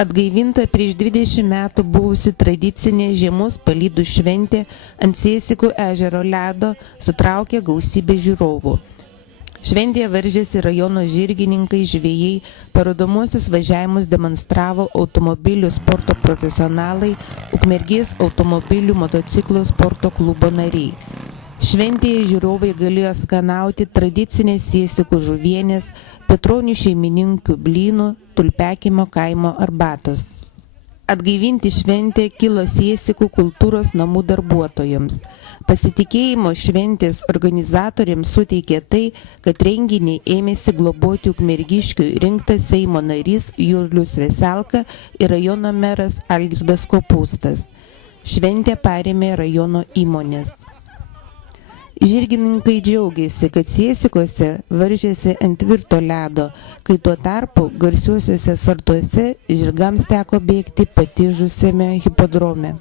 Atgaivinta prieš 20 metų buvusi tradicinė žiemos palydų šventė ant Siesikų ežero ledo sutraukė gausybę žiūrovų. Šventėje varžėsi rajono žirgininkai, žvejai, parodomuosius važiavimus demonstravo automobilių sporto profesionalai, Ukmergės automobilių motociklų sporto klubo nariai. Šventėje žiūrovai galėjo skanauti tradicinės Siesikų žuvienės, Petronių šeimininkių blynų, Tulpekimo kaimo arbatos. Atgaivinti šventę kilo Siesikų kultūros namų darbuotojams. Pasitikėjimo šventės organizatoriams suteikė tai, kad renginį ėmėsi globoti ukmergiškių rinktas Seimo narys Julius Veselka ir rajono meras Algirdas Kopūstas. Šventę parėmė rajono įmonės. Žirgininkai džiaugiasi, kad Siesikuose varžėsi ant tvirto ledo, kai tuo tarpu garsiuosiuose Sartuose žirgams teko bėgti patižusiame hipodrome.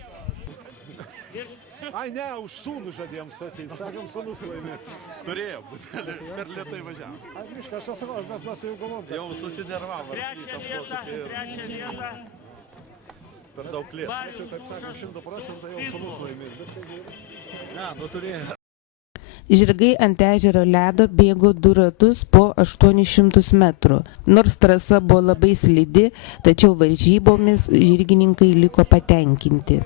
Ai ne, už sūnų žadėjom statyti, sakom, sūnus laimės. Turėjo būti, per lėtai važiavo. Ai, miška, aš esu, bet mes jau galvom. Jau susinervavo. Trečią vietą. Per daug lėtų. Aš jau, taip sakom, 100% jau sūnus laimės. Ne, nu turėjo. Žirgai ant ežero ledo bėgo 2 ratus po 800 metrų. Nors trasa buvo labai slidi, tačiau varžybomis žirgininkai liko patenkinti.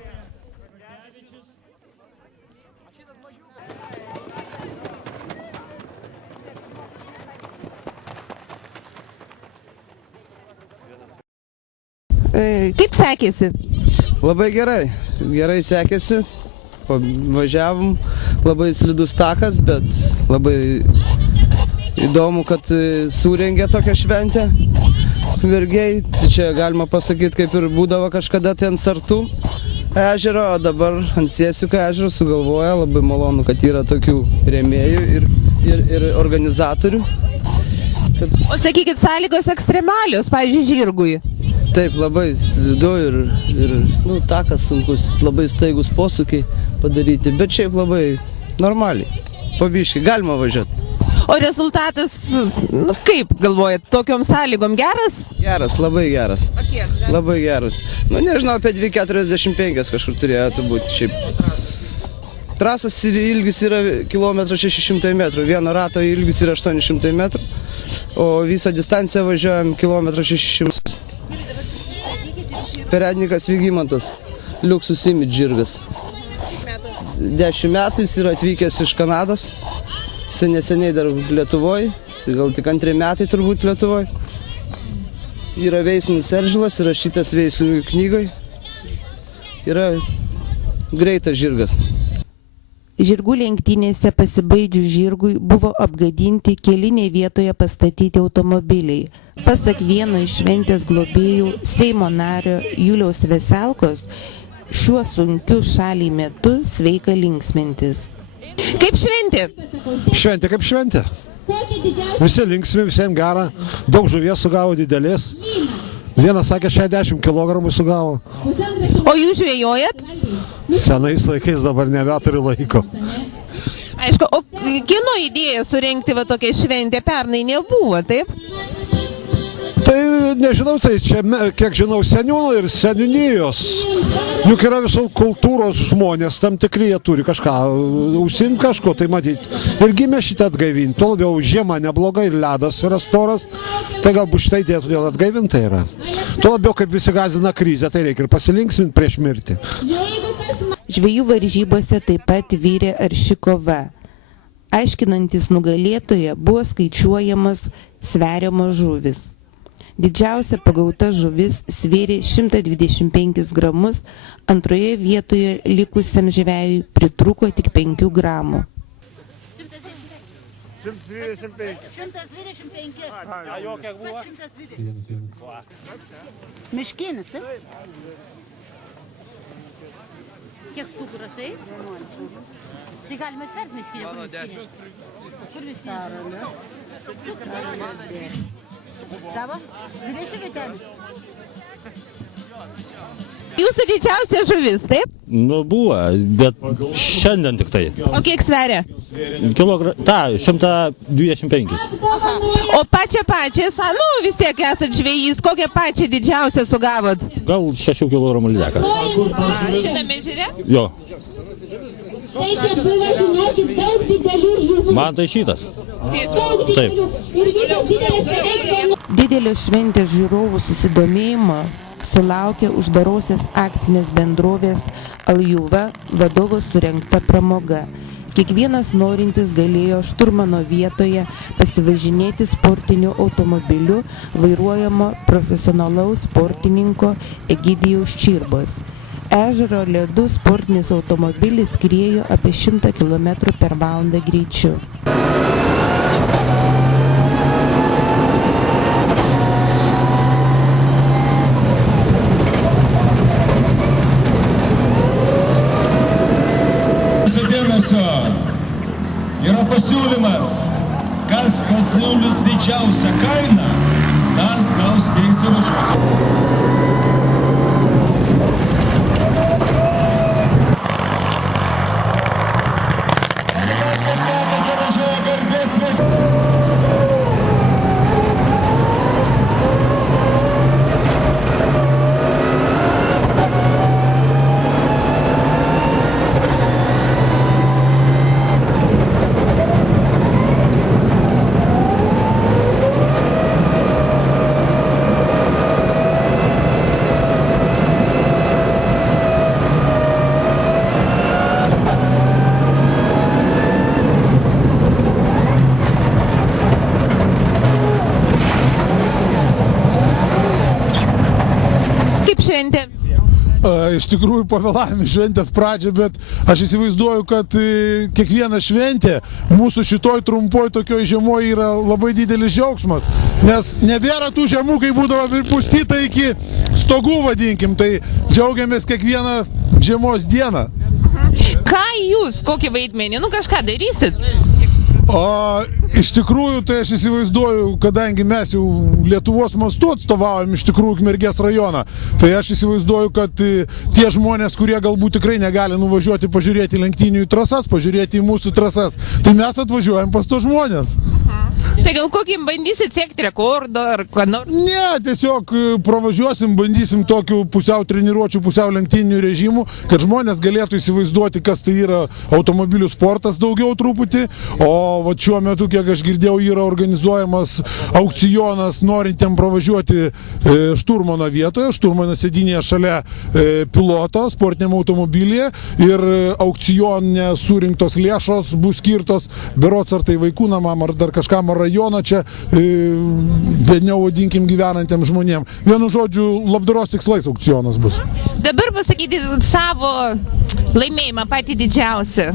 Kaip sekėsi? Labai gerai sekėsi. Važiavom, labai slidus takas, bet labai įdomu, kad surengė tokią šventę Ukmergėj. Tai čia galima pasakyti, kaip ir būdavo kažkada ten Sartų ežero, o dabar ant Siesikų ežero sugalvoja. Labai malonu, kad yra tokių rėmėjų ir organizatorių. O sakykit, sąlygos ekstremalios, pavyzdžiui, žirgui? Taip, labai slidu ir takas sunkus, labai staigus posūkiai padaryti, bet šiaip labai normaliai, pabiškai, galima važiuoti. O rezultatas, kaip galvojat, tokiom sąlygom geras? Geras, labai geras. O kiek? Labai geras. Nežinau, apie 2,45 kažkur turėtų būti šiaip. Trasos ilgis yra 1,600 metrų, vieno rato ilgis yra 800 metrų, o visą distanciją važiuojam 1,600 metrų. Perednikas Vygimantas, Liuksus Imidž žirgas. 10 metų jis yra atvykęs iš Kanados, jis neseniai dar Lietuvoje, gal tik 2 metai turbūt Lietuvoje. Yra veislinis erželas, įrašytas veislių knygoje, yra greitas žirgas. Žirgų lenktynėse pasibaidžius žirgui buvo apgadinti kelinėje vietoje pastatyti automobiliai. Pasak vieno iš šventės globėjų, Seimo nario Juliaus Veselkos, šiuo sunkiu šaliai metu sveika linksmintis. Kaip šventė? Šventė kaip šventė. Visi linksmi, visiems gera, daug žuvies sugavo didelės. Vienas sakė 60 kg sugavo. O jūs žvejojat? Senais laikais, dabar nebeturiu laiko. Aišku, o kieno idėja surengti va tokią šventę pernai nebuvo, taip? Tai nežinau, tai čia, kiek žinau, seniūnai ir seniūnijos. Juk yra visų kultūros žmonės, tam tikri jie turi kažką, užsiimti kažko, tai matyti. Ir gimė šitą atgaivinti. Tuo labiau žiema neblogai ir ledas yra storas, tai galbūt šitą idėją todėl atgaivinta yra. Tuo labiau, kaip visi gąsdina krizę, tai reikia ir pasilinksminti prieš mirtį. Žvejų varžybose taip pat vyrė arši kova. Aiškinantis nugalėtoje buvo skaičiuojamos sveriamos žuvis. Didžiausia pagauta žuvis svėrė 125 gramus, antroje vietoje likusiam žvejui pritrūko tik 5 gramų. 125. 125. A jo kiek buvo? 120. Miškinis, taip? Kiek štukų rašai? Tai galime sverti miškinę. Mano 10. Kur miškinė? Tavo? 20 vietelį. Jūsų didžiausia žuvis, taip? Nu, buvo, bet šiandien tik tai. O kiek sveria? 125. O pačią, nu vis tiek esat žvejys, kokią pačią didžiausią sugavot? Gal 6 kg lydeką. Šitame ežere? Jo. Tai čia buvo, žinokit, daug didelių žuvų. Man tai šitas. Taip. Ir visos didelės beveik. Didelio šventės žiūrovų susidomėjimo sulaukė uždarosios akcinės bendrovės Aljuva vadovo surengta pramoga. Kiekvienas norintis galėjo šturmano vietoje pasivažinėti sportiniu automobiliu vairuojamo profesionalaus sportininko Egidijaus Čirbos. Ežero ledu sportinis automobilis skriejo apie 100 km/h greičiu. Yra pasiūlymas, kas pasiūlys didžiausią kainą, tas gaus teisę važiuoti. Iš tikrųjų pavėlavome šventės pradžią, bet aš įsivaizduoju, kad kiekviena šventė mūsų šitoj trumpoj tokioj žiemoj yra labai didelis džiaugsmas, nes nebėra tų žiemų, kai būdavo pripustyta iki stogų, vadinkim, tai džiaugiamės kiekvieną žiemos dieną. Ką jūs, kokį vaidmenį, kažką darysit? Iš tikrųjų, tai aš įsivaizduoju, kadangi mes jau Lietuvos mastu atstovaujam iš tikrųjų Ukmergės rajoną, tai aš įsivaizduoju, kad tie žmonės, kurie galbūt tikrai negali nuvažiuoti pažiūrėti lenktynių trasas, pažiūrėti į mūsų trasas, tai mes atvažiuojam pas tos žmonės. Tai gal kokį bandysit siekti rekordo ar ką nors? Ne, tiesiog pravažiuosim, bandysim tokių pusiau treniruočių, pusiau lenktyninių režimų, kad žmonės galėtų įsivaizduoti, kas tai yra automobilių sportas daugiau truputį, o va, šiuo metu, kiek aš girdėjau, yra organizuojamas aukcionas norintiem pravažiuoti šturmano vietoje, šturmano sėdynėje šalia piloto sportiniam automobilyje ir aukcione surinktos lėšos bus skirtos berods ar tai vaikų namam, ar dar kažkam rajono čia bedniau vadinkim gyvenantiem žmonėm. Vienu žodžiu, labdaros tikslais aukcionas bus. Dabar pasakyti savo laimėjimą patį didžiausią.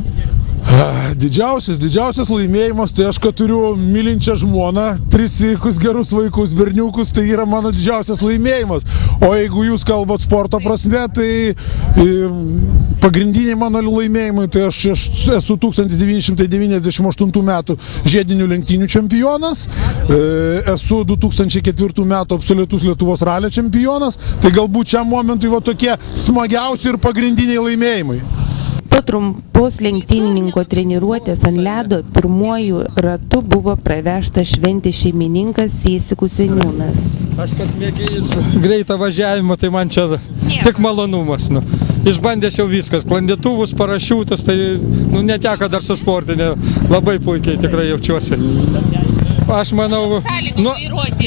Didžiausias laimėjimas, tai aš, kad turiu mylinčią žmoną, 3 sveikus gerus vaikus, berniukus, tai yra mano didžiausias laimėjimas. O jeigu jūs kalbat sporto prasme, tai pagrindiniai mano laimėjimai, tai aš esu 1998 metų žiedinių lenktynių čempionas, esu 2004 metų absoliutus Lietuvos ralio čempionas, tai galbūt šiam momentui va tokie smagiausi ir pagrindiniai laimėjimai. Po trumpos lenktynininko treniruotės ant ledo pirmuoju ratu buvo pravežtas šventės šeimininkas Sėsikų seniūnas. Aš pats mėgėjus greitą važiavimą, tai man čia tik malonumas. Išbandęs jau viskas, sklandytuvus, parašiutus, tai neteko dar su sportinė, labai puikiai tikrai jaučiuosi. Aš manau,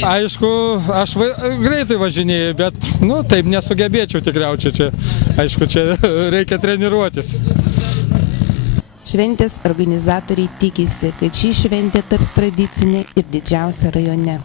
aišku, aš greitai važinėjau, bet taip nesugebėčiau tikriausiai čia. Aišku, čia reikia treniruotis. Šventės organizatoriai tikisi, kad ši šventė taps tradicinė ir didžiausia rajone.